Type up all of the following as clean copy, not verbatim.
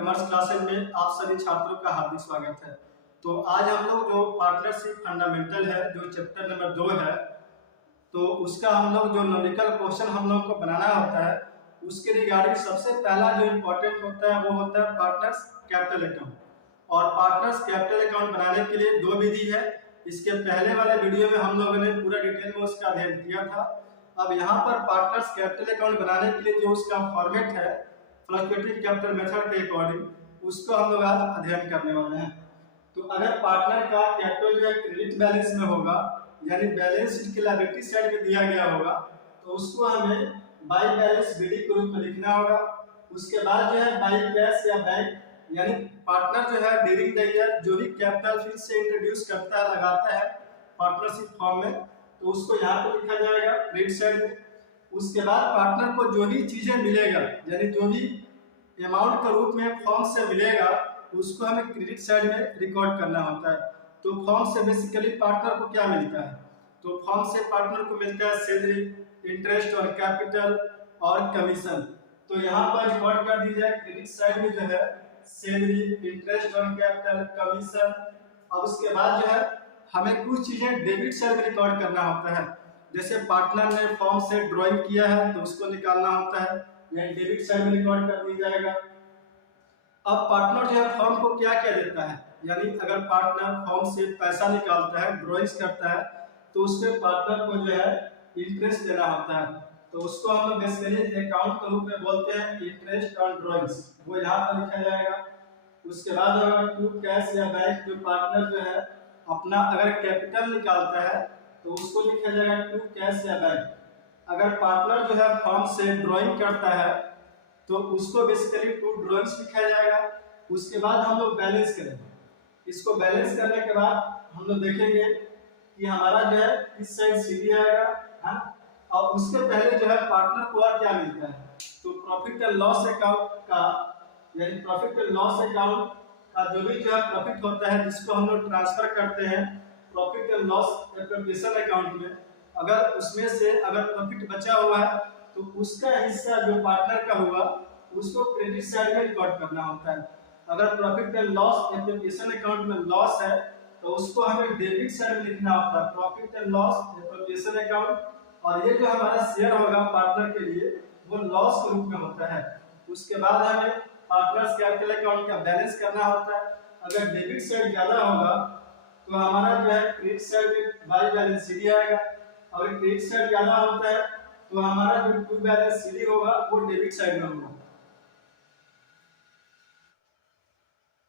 Commerce classes में आप सभी छात्रों का हार्दिक स्वागत है। तो आज हम लोग जो पार्टनरशिप फंडामेंटल है, जो चैप्टर नंबर 2 है, तो उसका हम लोग जो न्यूमेरिकल क्वेश्चन हम लोग को बनाना होता है, उसके रिगार्डिंग सबसे पहला जो इम्पोर्टेंट होता है वो होता है पार्टनर्स कैपिटल अकाउंट। और पार्टनर्स कैपिटल अकाउंट बनाने के लिए दो विधि है। इसके पहले वाले वीडियो में हम लोगों ने पूरा डिटेल में उसका अध्ययन किया था। अब यहाँ पर पार्टनर्स कैपिटल अकाउंट बनाने के लिए जो उसका फॉर्मेट है फ्लक्चुएटिंग कैपिटल मेथड के अकॉर्डिंग, उसको हम लोग आज अध्ययन करने वाले हैं। तो अगर पार्टनर का कैपिटल या क्रेडिट बैलेंस में होगा, यानी बैलेंस शीट की लायबिलिटी साइड में दिया गया होगा, तो उसको हमें बाई बैलेंस बीडी के रूप में लिखना होगा। उसके बाद जो है बाई कैश या बैंक, यानी पार्टनर जो है ड्यूरिंग द ईयर जो भी कैपिटल फिर से इंट्रोड्यूस करता है, लगाता है पार्टनरशिप फॉर्म में, तो उसको यहाँ पे लिखा जाएगा क्रेडिट साइड में। उसके बाद पार्टनर को जो भी चीजें मिलेगा, यानी जो भी अमाउंट के रूप में फॉर्म से मिलेगा, उसको हमें क्रेडिट साइड में रिकॉर्ड करना होता है। तो फॉर्म से बेसिकली पार्टनर को क्या मिलता है, तो फॉर्म से पार्टनर को मिलता है सैलरी, इंटरेस्ट और कैपिटल और कमीशन। तो यहाँ पर रिकॉर्ड कर दी जाए क्रेडिट साइड में जो है सैलरी, इंटरेस्ट और कैपिटल, कमीशन। अब उसके बाद जो है हमें कुछ चीजें डेबिट साइड में रिकॉर्ड करना होता है। जैसे पार्टनर ने फॉर्म से ड्राइंग किया है तो उसको निकालना होता है, यानी डेबिट साइड में रिकॉर्ड कर दी जाएगा। अब पार्टनर जो है फॉर्म को क्या क्या देता है, यानी अगर पार्टनर फॉर्म से पैसा निकालता है, ड्राइंग्स करता है, तो उसके पार्टनर को जो है इंटरेस्ट देना होता है। तो उसको हम लोग बेसिकली अकाउंट के रूप में बोलते हैं इंटरेस्ट ऑन ड्राइंग्स, वो यहाँ पर लिखा जाएगा। उसके बाद अगर टू कैश या बैंक, जो पार्टनर जो है अपना अगर कैपिटल निकालता है तो उसको लिखा जाएगा टू कैश या बैंक। अगर पार्टनर जो है फॉर्म से ड्राइंग करता है तो उसको बेसिकली टू ड्राइंग्स लिखा जाएगा। उसके बाद हम लोग बैलेंस करेंगे। इसको बैलेंस करने के बाद हम लोग देखेंगे कि हमारा जो है इस साइड सीधी आएगा, है, और उसके पहले जो है पार्टनर को और क्या मिलता है, तो प्रॉफिट एंड लॉस अकाउंट का, यानी प्रॉफिट एंड लॉस अकाउंट का जो भी जो है प्रॉफिट होता है, जिसको हम लोग ट्रांसफर करते हैं profit and loss application account में, अगर उसमें से अगर प्रॉफिट बचा हुआ है तो उसका हिस्सा जो पार्टनर का हुआ उसको क्रेडिट साइड में रिकॉर्ड करना होता है। अगर profit and loss application account में लॉस है तो उसको हमें डेबिट साइड में लिखना होता है profit and loss application account, और ये जो हमारा शेयर होगा पार्टनर के लिए वो लॉस के रूप में होता है। उसके बाद हमें पार्टनर्स कैपिटल अकाउंट का बैलेंस करना होता है। अगर डेबिट साइड ज्यादा होगा तो हमारा जो है क्रेडिट साइड में बाई बैलेंस सीडी आएगा, और क्रेडिट साइड ज्यादा होता है तो हमारा जो टू बैलेंस सीडी होगा वो डेबिट साइड में होगा।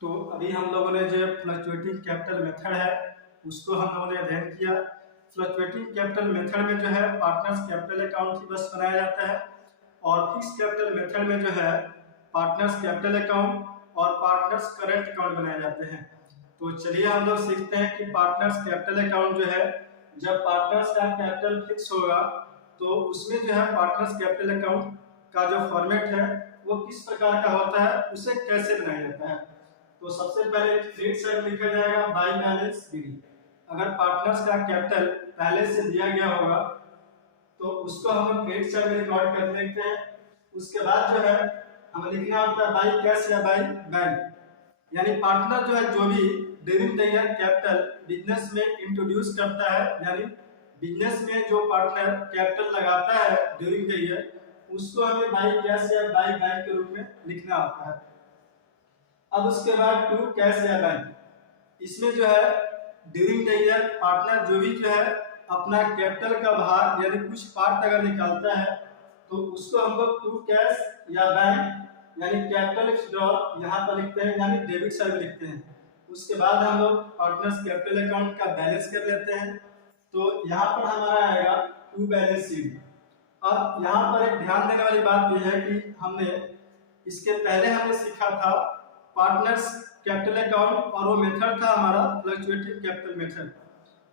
तो अभी हम लोगों ने जो फ्लक्चुएटिंग कैपिटल मेथड है उसको हम लोगों ने अध्ययन किया। फ्लक्चुएटिंग कैपिटल मेथड में जो है पार्टनर्स कैपिटल अकाउंट ही बस बनाया जाता है, और फिक्स कैपिटल मेथड में जो है पार्टनर्स कैपिटल अकाउंट और पार्टनर्स करंट अकाउंट बनाए जाते हैं। तो चलिए हम लोग सीखते हैं कि पार्टनर्स कैपिटल अकाउंट जो है, जब पार्टनर्स का कैपिटल फिक्स होगा तो उसमें जो है पार्टनर्स कैपिटल अकाउंट का जो फॉर्मेट है वो किस प्रकार का होता है, उसे कैसे बनाया जाता है। तो सबसे पहले क्रेडिट साइड लिखा जाएगा बाई बैलेंस बीडी। अगर पार्टनर्स का कैपिटल पहले से दिया गया होगा तो उसको हम क्रेडिट साइड में रिकॉर्ड कर देते हैं। उसके बाद जो है हमें लिखना होता है बाई कैश या बाई बैंक, यानी पार्टनर जो है जो भी during the year capital business में इंट्रोड्यूस करता है, यानी बिजनेस में जो पार्टनर कैपिटल लगाता है ड्यूरिंग द ईयर, उसको हमें बाई कैश या बाई बैंक के रूप में लिखना होता है। अब उसके बाद टू कैश या बैंक, इसमें जो है ड्यूरिंग द ईयर पार्टनर जो भी जो है अपना कैपिटल का भाग यानी कुछ पार्ट अगर निकालता है तो उसको हम लोग टू कैश या बैंक यानी कैपिटल विथड्रॉल यहाँ पर लिखते हैं, यानी डेबिट साइड में लिखते हैं। उसके बाद हम लोग पार्टनर्स कैपिटल अकाउंट का बैलेंस कर लेते हैं। तो यहाँ पर हमारा आएगा टू बैलेंस शीट। अब यहाँ पर एक ध्यान देने वाली बात यह है कि हमने इसके पहले हमने सीखा था पार्टनर्स कैपिटल अकाउंट, और वो मेथड था हमारा फ्लक्चुएटिंग कैपिटल मेथड।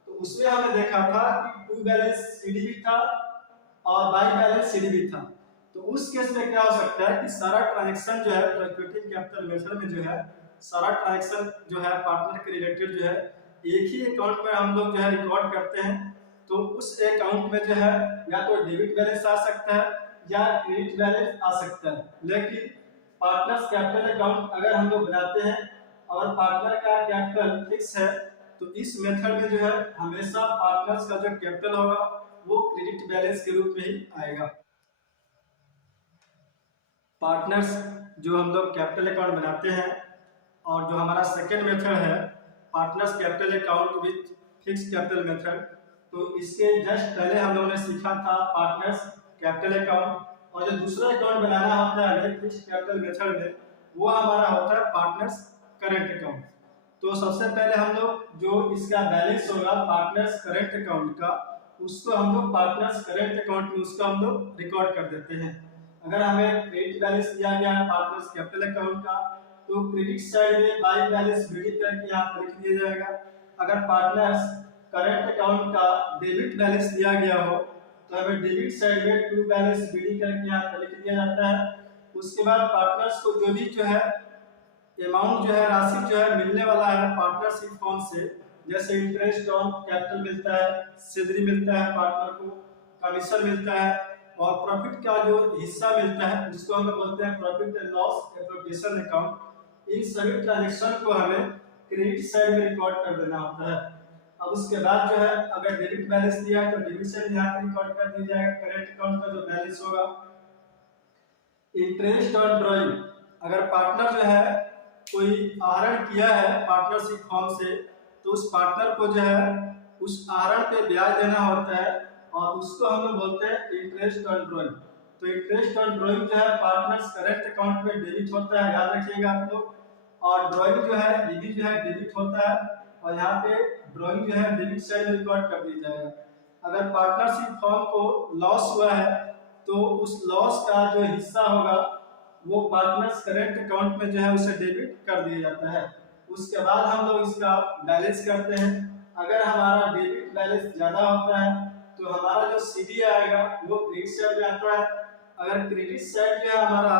तो उसमें हमने देखा था कि टू बैलेंस सीडी भी था और बाई बैलेंस सीडी भी था। तो उस केस में क्या हो सकता है कि सारा ट्रांजैक्शन जो है फ्लक्चुएटिंग कैपिटल मेथड में जो है सारा ट्रांजैक्शन जो है पार्टनर के रिलेटेड जो है एक ही अकाउंट में हम लोग जो है रिकॉर्ड करते हैं। तो उस अकाउंट में जो है या तो डेबिट बैलेंस आ सकता है या क्रेडिट बैलेंस आ सकता है, लेकिन पार्टनर्स कैपिटल अकाउंट अगर हम लोग बनाते हैं और पार्टनर का कैपिटल फिक्स है तो इस मेथड में जो है हमेशा पार्टनर्स का जो कैपिटल होगा वो क्रेडिट बैलेंस के रूप में ही आएगा। पार्टनर्स जो हम लोग कैपिटल अकाउंट बनाते हैं और जो हमारा सेकेंड मेथड है partners capital account with fix capital method, तो इसके जस्ट पहले हम लोगों ने सीखा था पार्टनर्स कैपिटल अकाउंट, और जो दूसरा अकाउंट बनाना होता है फिक्स कैपिटल मेथड में वो हमारा होता है पार्टनर्स करंट अकाउंट। तो सबसे पहले हम लोग जो इसका बैलेंस होगा पार्टनर्स करंट अकाउंट का उसको हम लोग पार्टनर्स करंट अकाउंट में उसको हम लोग रिकॉर्ड कर देते हैं। अगर हमें क्रेडिट बैलेंस दिया गया है पार्टनर्स कैपिटल अकाउंट का तो क्रेडिट साइड में बाई बैलेंस बीडी करके यहाँ पर लिख दिया जाएगा। अगर पार्टनर्स करंट अकाउंट का डेबिट बैलेंस दिया गया हो तो हमें डेबिट साइड में टू बैलेंस बीडी करके यहाँ पर लिख दिया जाता है। उसके बाद पार्टनर्स को जो भी जो है अमाउंट जो है राशि जो है मिलने वाला है पार्टनरशिप फॉर्म से, जैसे इंटरेस्ट ऑन कैपिटल मिलता है, सैलरी मिलता है पार्टनर को, कमीशन मिलता है और प्रॉफिट का जो हिस्सा मिलता है उसको हम बोलते हैं profit and loss appropriation account. इन सभी ट्रांजैक्शन को हमें क्रेडिट साइड में रिकॉर्ड कर देना होता है। अब उसके बाद जो है अगर डेबिट बैलेंस दिया है तो डेबिट साइड यहाँ पर रिकॉर्ड कर दिया जाएगा करंट अकाउंट का जो बैलेंस होगा। इंटरेस्ट ऑन ड्रॉइंग, अगर पार्टनर जो है कोई आहरण किया है पार्टनरशिप फॉर्म से तो उस पार्टनर को जो है उस आहरण पे ब्याज देना होता है और उसको हम लोग बोलते हैं इंटरेस्ट ऑन ड्रॉइंग। तो इंटरेस्ट ऑन ड्रॉइंग जो है पार्टनर्स करंट अकाउंट में डेबिट होता है, याद रखिएगा आप लोग, और ड्रॉइंग जो है ये भी जो है डेबिट होता है और यहाँ पे ड्रॉइंग जो है डेबिट साइड में रिकॉर्ड कर दिया जाएगा। अगर पार्टनरशिप फॉर्म को लॉस हुआ है तो उस लॉस का जो हिस्सा होगा वो पार्टनर्स करंट अकाउंट में जो है उसे डेबिट कर दिया जाता है। उसके बाद हम लोग इसका बैलेंस करते हैं। अगर हमारा डेबिट बैलेंस ज्यादा होता है तो हमारा जो सीडी आएगा वो क्रेडिट साइड में आता है। अगर क्रेडिट साइड जो है हमारा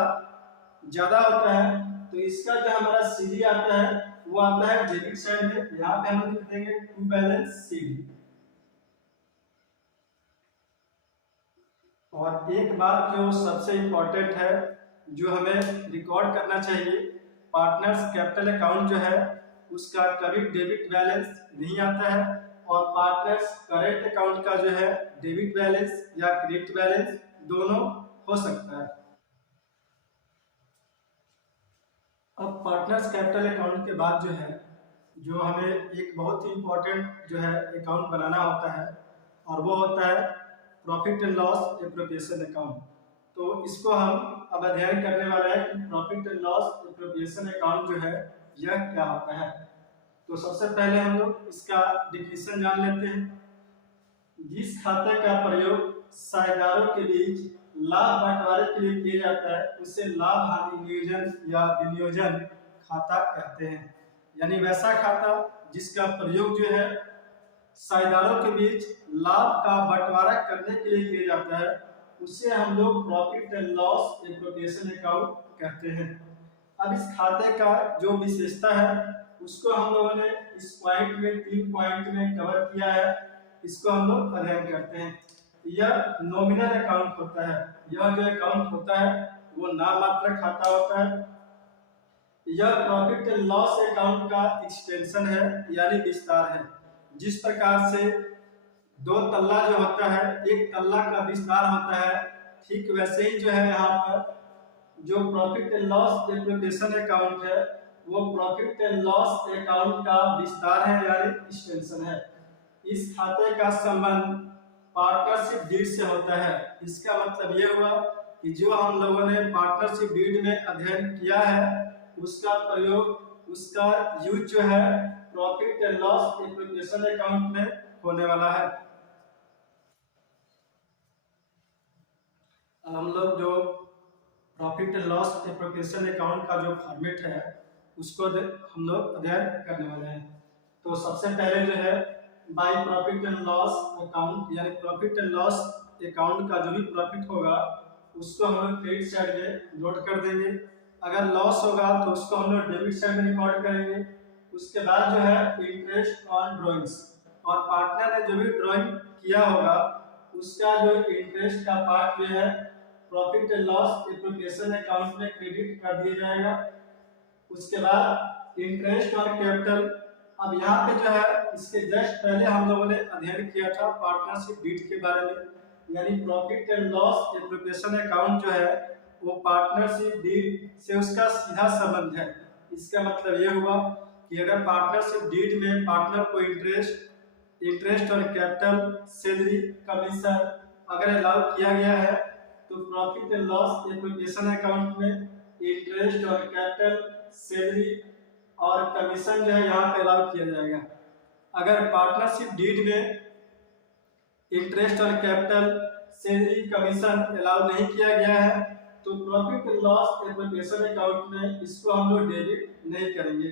ज्यादा होता है तो इसका जो हमारा सीडी आता है वो आता है डेबिट साइड में। यहाँ पे हम लिख देंगे टू बैलेंस सीडी। और एक बात जो सबसे इम्पोर्टेंट है जो हमें रिकॉर्ड करना चाहिए, पार्टनर्स कैपिटल अकाउंट जो है उसका कभी डेबिट बैलेंस नहीं आता है और पार्टनर्स करंट अकाउंट का जो है डेबिट बैलेंस या क्रेडिट बैलेंस दोनों हो सकता है। अब पार्टनर्स कैपिटल अकाउंट के बाद जो है जो हमें एक बहुत ही इम्पोर्टेंट जो है अकाउंट बनाना होता है और वो होता है profit and loss appropriation account. तो इसको हम अब अध्ययन करने वाले हैं कि profit and loss appropriation account जो है यह क्या होता है। तो सबसे पहले हम लोग इसका डिफिनेशन जान लेते हैं। जिस खाते का प्रयोग साझेदारों के बीच लाभ बंटवारे के लिए किया जाता है उसे लाभ हानि नियोजन या विनियोजन खाता कहते हैं। यानी वैसा खाता जिसका प्रयोग जो है साझेदारों के बीच लाभ का बंटवारा करने के लिए किया जाता है उसे हम लोग profit and loss appropriation account कहते हैं। अब इस खाते का जो विशेषता है उसको हम लोगों ने इस पॉइंट में 3 पॉइंट में कवर किया है, इसको हम लोग अध्ययन करते हैं। यह नॉमिनल अकाउंट होता है, यह जो अकाउंट होता है वो नाममात्र खाता होता है। यह प्रॉफिट एंड लॉस अकाउंट का एक्सटेंशन है यानी विस्तार है। जिस प्रकार से 2 तल्ला जो होता है एक तल्ला का विस्तार होता है, ठीक वैसे ही जो है यहाँ पर जो profit and loss appropriation account है वो प्रॉफिट एंड लॉस अकाउंट का विस्तार है यानी एक्सटेंशन है। इस खाते का संबंध पार्टनरशिप डीड से होता है। इसका मतलब ये हुआ कि जो हम लोगों ने पार्टनरशिप डीड में अध्ययन किया है उसका प्रयोग उसका यूज जो है profit and loss appropriation account में होने वाला है। हम लोग जो profit and loss appropriation account का जो फॉर्मेट है उसको हम लोग अध्ययन करने वाले हैं। तो सबसे पहले जो है by profit and loss account यानी प्रॉफिट एंड लॉस अकाउंट का जो भी प्रॉफिट होगा उसको हम लोग क्रेडिट साइड में लोड कर देंगे। अगर लॉस होगा तो उसको हम लोग डेबिट साइड में रिकॉर्ड करेंगे। उसके बाद जो है इंटरेस्ट ऑन ड्राइंग्स, और पार्टनर ने जो भी ड्राइंग किया होगा उसका जो इंटरेस्ट का पार्ट जो है profit and loss appropriation account में क्रेडिट कर दिया जाएगा। उसके बाद इंटरेस्ट ऑन कैपिटल, अब यहाँ पे जो है इसके जस्ट पहले हम लोगों ने अध्ययन किया था पार्टनरशिप डीड के बारे में, यानी profit and loss appropriation account जो है वो पार्टनरशिप डीड से उसका सीधा संबंध है। इसका मतलब ये हुआ कि अगर पार्टनरशिप डीड में पार्टनर को interest on capital, salary, commission अगर अलाउ किया गया है तो profit and loss appropriation account में इंटरेस्ट ऑन कैपिटल, सैलरी और कमीशन जो है यहाँ पे अलाउ किया जाएगा। अगर पार्टनरशिप डीड में interest on capital, salary, commission allow नहीं किया गया है तो profit and loss appropriation account में इसको हम लोग डेबिट नहीं करेंगे।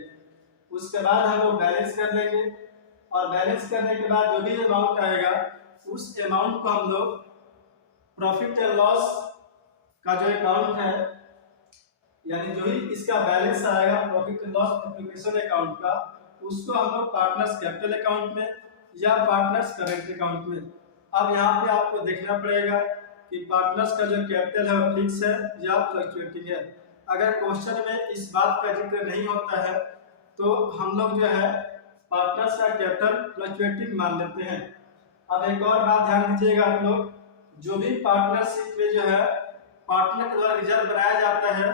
उसके बाद हम लोग बैलेंस कर लेंगे और बैलेंस करने के बाद जो भी अमाउंट आएगा उस अमाउंट को हम लोग प्रॉफिट एंड लॉस का जो अकाउंट है, यानी जो ही इसका बैलेंस आएगा profit and loss appropriation account का, उसको हम लोग पार्टनर्स कैपिटल अकाउंट में या पार्टनर्स करंट अकाउंट में। अब यहाँ पे आपको देखना पड़ेगा कि पार्टनर्स का जो कैपिटल है वो फिक्स है या फ्लक्चुएटिंग है। अगर क्वेश्चन में इस बात का जिक्र नहीं होता है तो हम लोग जो है पार्टनर्स का कैपिटल फ्लक्चुएटिंग मान लेते हैं। अब एक और बात ध्यान दीजिएगा आप लोग, जो भी पार्टनरशिप में जो है पार्टनर के द्वारा रिजर्व बनाया जाता है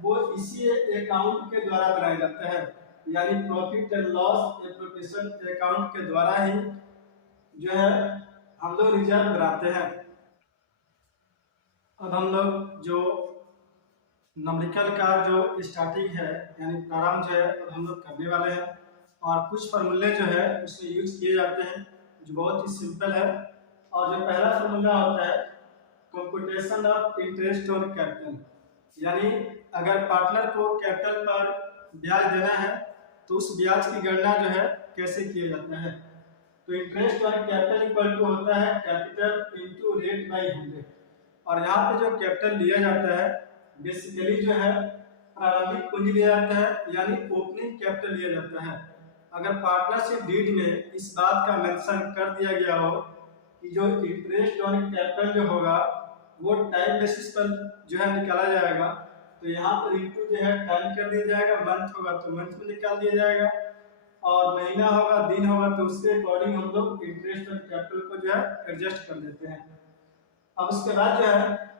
वो इसी अकाउंट के द्वारा बनाया जाता है, यानी profit and loss appropriation account के द्वारा ही जो है हम लोग रिजर्व बनाते हैं। अब हम लोग जो न्यूमेरिकल का जो स्टार्टिंग है यानी प्रारंभ जो है अब हम लोग करने वाले हैं और कुछ फार्मूले जो है उसमें यूज किए जाते हैं जो बहुत ही सिंपल है। और जो पहला फार्मूला होता है computation of interest on capital, यानी अगर पार्टनर को कैपिटल पर ब्याज देना है तो उस ब्याज की गणना जो है कैसे किया जाता है। तो interest on capital equal to होता है कैपिटल इनटू रेट बाय 100। और यहाँ पे जो कैपिटल लिया जाता है बेसिकली जो है प्रारंभिक पूंजी लिया जाता है, यानी ओपनिंग कैपिटल लिया जाता है। अगर पार्टनरशिप डीड में इस बात का मेंशन कर दिया गया हो कि जो इंटरेस्ट ऑन कैपिटल जो होगा वो टाइम बेसिस पर जो है निकाला जाएगा, तो यहाँ पर इंटू जो है टाइम कर दिया जाएगा, मंथ होगा तो मंथ में निकाल दिया जाएगा और महीना होगा, दिन होगा तो उसके अकॉर्डिंग हम लोग इंटरेस्ट ऑन कैपिटल को जो है एडजस्ट कर देते हैं। अब उसके बाद जो है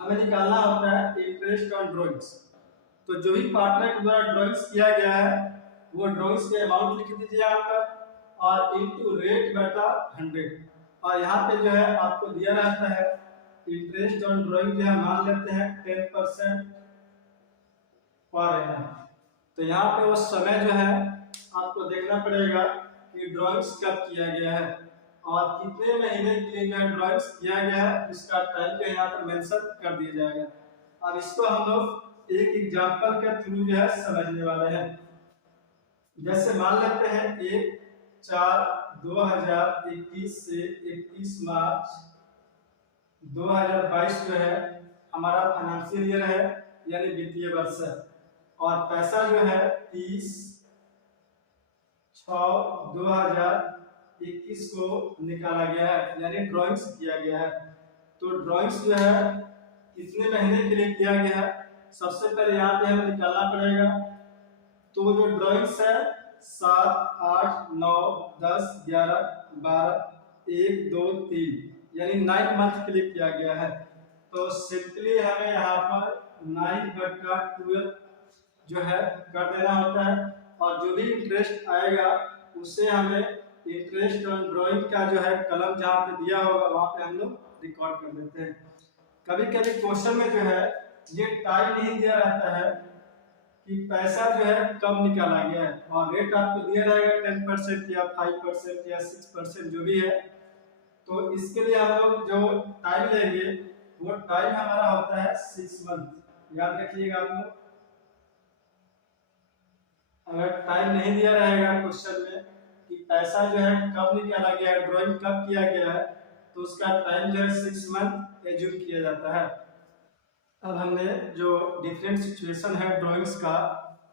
हमें निकालना होता है इंटरेस्ट ऑन ड्रॉइंग्स। तो जो भी पार्टनर के द्वारा ड्रॉइंग्स किया गया है वो ड्रॉइंग्स के अमाउंट लिख दीजिए यहाँ पर और इनटू रेट बटा 100। और यहाँ पे जो है आपको दिया रहता है इंटरेस्ट ऑन ड्रॉइंग जो है मान लेते हैं 10% पर एनम। तो यहाँ पे वो समय जो है आपको देखना पड़ेगा कि ड्रॉइंग्स कब किया गया है और कितने महीने के लिए जो ड्रॉइंग्स किया गया है उसका टाइम जो यहाँ पर मेंशन कर दिया जाएगा। अब इसको हम लोग एक एग्जांपल के थ्रू जो है समझने वाले हैं। जैसे मान लेते हैं 1/4/2021 से 31 मार्च 2022 जो है हमारा फाइनेंशियल ईयर है यानी वित्तीय वर्ष है और पैसा जो है 30/6/2021 को निकाला गया है यानी ड्राइंग्स किया गया है। तो ड्राइंग्स जो है कितने महीने के लिए किया गया है सबसे पहले यहाँ पे हमें निकालना पड़ेगा। तो जो ड्राइंग्स है 7, 8, 9, 10, 11, 12, 1, 2, 3 यानी 9 मंथ के लिए किया गया है। तो सिंपली हमें यहाँ पर 9/12 जो है कर देना होता है और जो भी इंटरेस्ट आएगा उससे हमें इंटरेस्ट ऑन ड्राइंग का जो है कलम जहाँ पे दिया होगा वहाँ पे हम लोग रिकॉर्ड कर देते हैं। कभी कभी क्वेश्चन में जो है ये टाइम नहीं दिया रहता है कि पैसा जो है कब निकाला गया है और रेट आपको दिया रहेगा 10% या 5% या 6% जो भी है। तो इसके लिए हम लोग जो टाइम लेंगे वो टाइम हमारा होता है 6 मंथ, याद रखिएगा आप लोग। अगर टाइम नहीं दिया रहेगा क्वेश्चन में कि पैसा जो है कब निकाला गया है, ड्राइंग कब किया गया है, तो उसका टाइम जो है 6 मंथ एज्यूम किया जाता है। अब हमने जो डिफरेंट सिचुएशन है ड्राइंग्स का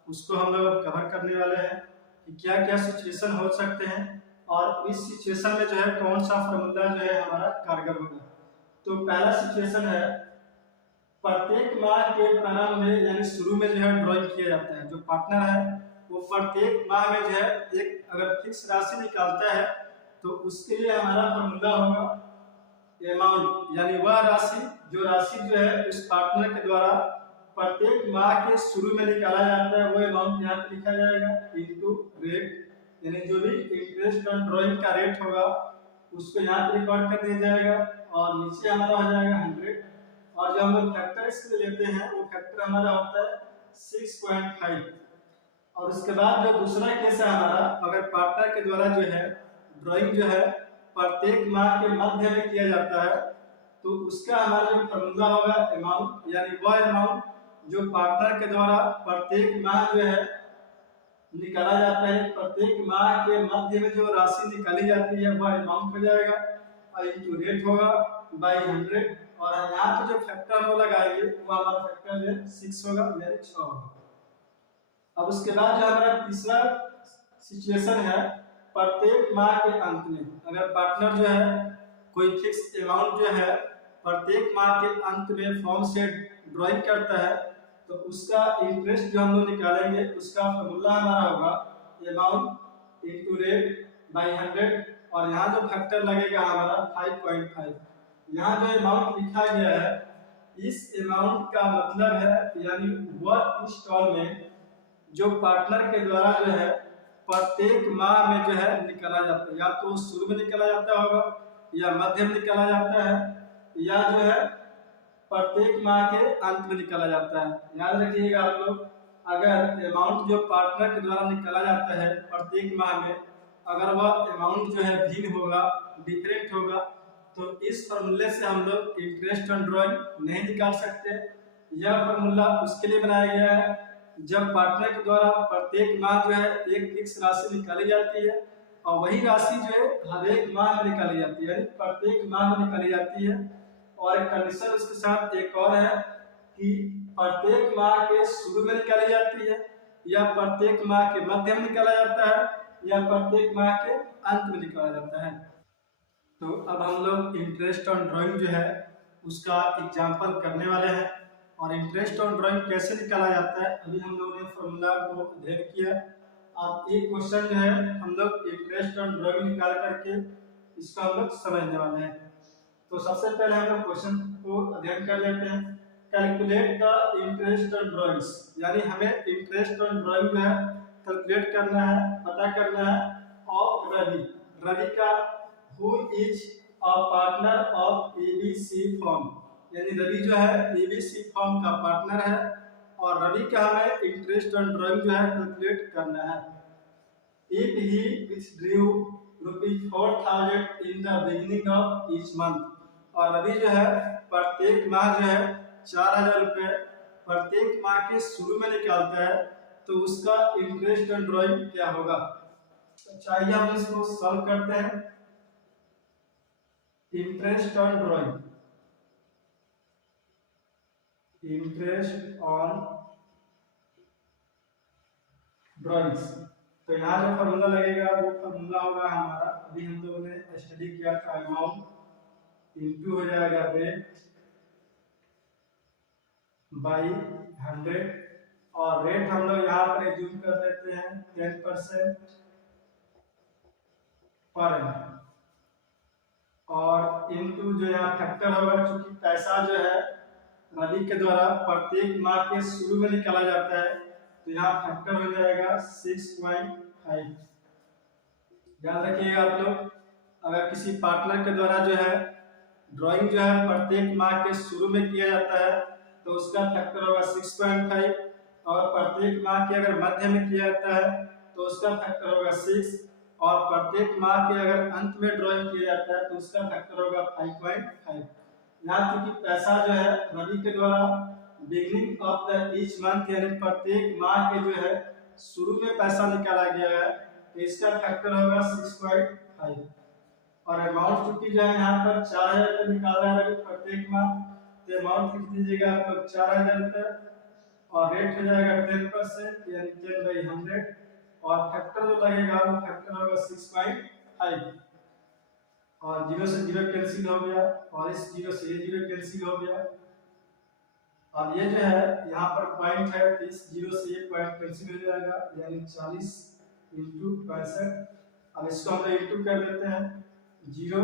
उसको हम लोग कवर करने वाले हैं कि क्या क्या सिचुएशन हो सकते हैं और इस सिचुएशन में जो है कौन सा फॉर्मूला जो है हमारा कारगर होगा। तो पहला सिचुएशन है प्रत्येक माह के प्रारंभ में यानी शुरू में जो है ड्राइंग किया जाता है। जो पार्टनर है वो प्रत्येक माह में जो है एक अगर फिक्स राशि निकालता है तो उसके लिए हमारा फॉर्मूला होगा अमाउंट, यानी वह राशि जो है उस पार्टनर के द्वारा प्रत्येक माह के शुरू में निकाला जाता है, वो अमाउंट यहाँ पे लिखा जाएगा इनटू रेट, यानी जो भी इंटरेस्ट ऑन ड्राइंग का रेट होगा उसको यहाँ पे रिकॉर्ड कर दिया जाएगा और नीचे हमारा हो जाएगा 100। और जो हम लोग फैक्टर इसके लेते हैं वो फैक्टर हमारा होता है 6.5। और उसके बाद जो दूसरा केस है हमारा, अगर पार्टनर के द्वारा जो है ड्राइंग जो है प्रत्येक माह के मध्य में किया जाता है तो उसका हमारा जो फॉर्मूला होगा अमाउंट, यानी वह अमाउंट जो पार्टनर के द्वारा प्रत्येक माह जो है निकाला जाता है, प्रत्येक माह के मध्य में जो राशि निकाली जाती है वह अमाउंट हो जाएगा और इनटू रेट होगा बाई 100। और यहाँ पे जो फैक्टर हम लोग लगाएंगे वो हमारा फैक्टर जो है 6 होगा, यानी 6 होगा। अब उसके बाद जो हमारा तीसरा सिचुएशन है, प्रत्येक माह के अंत में अगर पार्टनर जो है कोई फिक्स अमाउंट जो है प्रत्येक माह के अंत में फॉर्म से ड्राइंग करता है तो उसका इंटरेस्ट जो हम लोग निकालेंगे उसका फॉर्मूला हमारा होगा अमाउंट इनटू रेट बाई 100। और यहाँ जो फैक्टर लगेगा हमारा 5.5। यहाँ जो अमाउंट लिखा गया है इस अमाउंट का मतलब है यानी वह इंस्टॉलमेंट जो पार्टनर के द्वारा जो है प्रत्येक माह में जो है निकाला जाता है, या तो शुरू में निकाला जाता होगा या मध्य में निकाला जाता है या जो है प्रत्येक माह के अंत में निकाला जाता है। याद रखिएगा आप लोग, अगर अमाउंट जो पार्टनर के द्वारा निकाला जाता है प्रत्येक माह में अगर वह अमाउंट जो है भिन्न होगा, डिफरेंट होगा, तो इस फॉर्मूले से हम लोग इंटरेस्ट ऑन ड्राइंग नहीं निकाल सकते। यह फॉर्मूला उसके लिए बनाया गया है जब पार्टनर के द्वारा प्रत्येक माह जो है एक फिक्स राशि निकाली जाती है और वही राशि जो है हर एक माह में निकाली जाती है, प्रत्येक माह में निकाली जाती है। और एक कंडीशन उसके साथ एक और है कि प्रत्येक माह के शुरू में निकाली जाती है या प्रत्येक माह के मध्य में निकाला जाता है या प्रत्येक माह के अंत में निकाला जाता है। तो अब हम लोग इंटरेस्ट ऑन ड्राइंग जो है उसका एग्जाम्पल करने वाले हैं। और इंटरेस्ट ऑन ड्राइंग कैसे निकाला जाता है अभी हम लोगों ने फॉर्मूला को अध्ययन किया। अब एक क्वेश्चन जो है हम लोग इंटरेस्ट ऑन ड्राइंग निकाल करके इसको हम लोग समझने वाले हैं। तो सबसे पहले हम लोग क्वेश्चन को अध्ययन कर लेते हैं। Calculate the interest on drawings, यानी हमें इंटरेस्ट ऑन ड्राइंग जो है कैलकुलेट करना है, पता करना है। ऑफ रवि, रवि का who is a partner of ABC firm, यानी रवि जो है एबीसी फर्म का पार्टनर है और रवि का हमें इंटरेस्ट ऑन ड्राइंग जो है कैलकुलेट करना है। If he withdrew ₹4000 in the beginning of each month, और रवि जो है प्रत्येक माह जो है 4000 रुपये प्रत्येक माह के शुरू में निकालता है तो उसका इंटरेस्ट ऑन ड्राइंग क्या होगा। तो चाहिए हम इसको सॉल्व करते हैं। Interest on drawing, interest on drawings, तो यहाँ जो फॉर्मूला लगेगा वो फॉर्मूला होगा हमारा, अभी हम लोगों ने स्टडी किया था, अमाउंट इनटू हो जाएगा रेट बाई 100। और रेट हम लोग यहाँ पर एज्यूम कर लेते हैं 10% पर एनम। और इनटू जो यहाँ फैक्टर होगा, चूंकि पैसा जो है रवि के द्वारा प्रत्येक माह के शुरू में निकाला जाता है तो यहाँ फैक्टर हो जाएगा 6.5। ध्यान रखिएगा आप लोग, अगर किसी पार्टनर के द्वारा जो है ड्राइंग जो है प्रत्येक माह के शुरू में किया जाता है तो उसका फैक्टर होगा 6.5, और प्रत्येक माह के अगर मध्य में किया जाता है तो उसका फैक्टर होगा 6, और प्रत्येक माह के अगर अंत में ड्राइंग किया जाता है तो उसका फैक्टर होगा 5.5। यहाँ चूंकि पैसा जो है रवि के द्वारा beginning of the each month यानी प्रत्येक माह के जो है शुरू में पैसा निकाला गया है तो इसका फैक्टर होगा 6.5। और अमाउंट चूंकि जो है यहाँ पर 4000 रुपये निकाल रहा है प्रत्येक माह, तो अमाउंट लिख दीजिएगा आप लोग 4000 रुपये और रेट हो जाएगा 10% यानी 10/100। और फैक्टर जो लगेगा वो फैक्टर होगा 6.5। और 0 से 0 कैंसिल हो गया और इस 0 से ये 0 कैंसिल हो गया अब ये जो है यहाँ पर पॉइंट है 30, 0 से ये पॉइंट कैंसिल हो जाएगा, यानी 40 इंटू 65। अब इसको हम लोग इंटू कर देते हैं, 0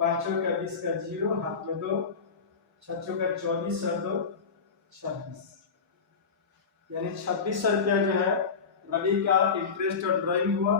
5 का 20 का 0, हाथ में 2, 6 का 24 और 2 26, यानी 2600 रुपया जो है रवि का इंटरेस्ट और ड्राइंग हुआ।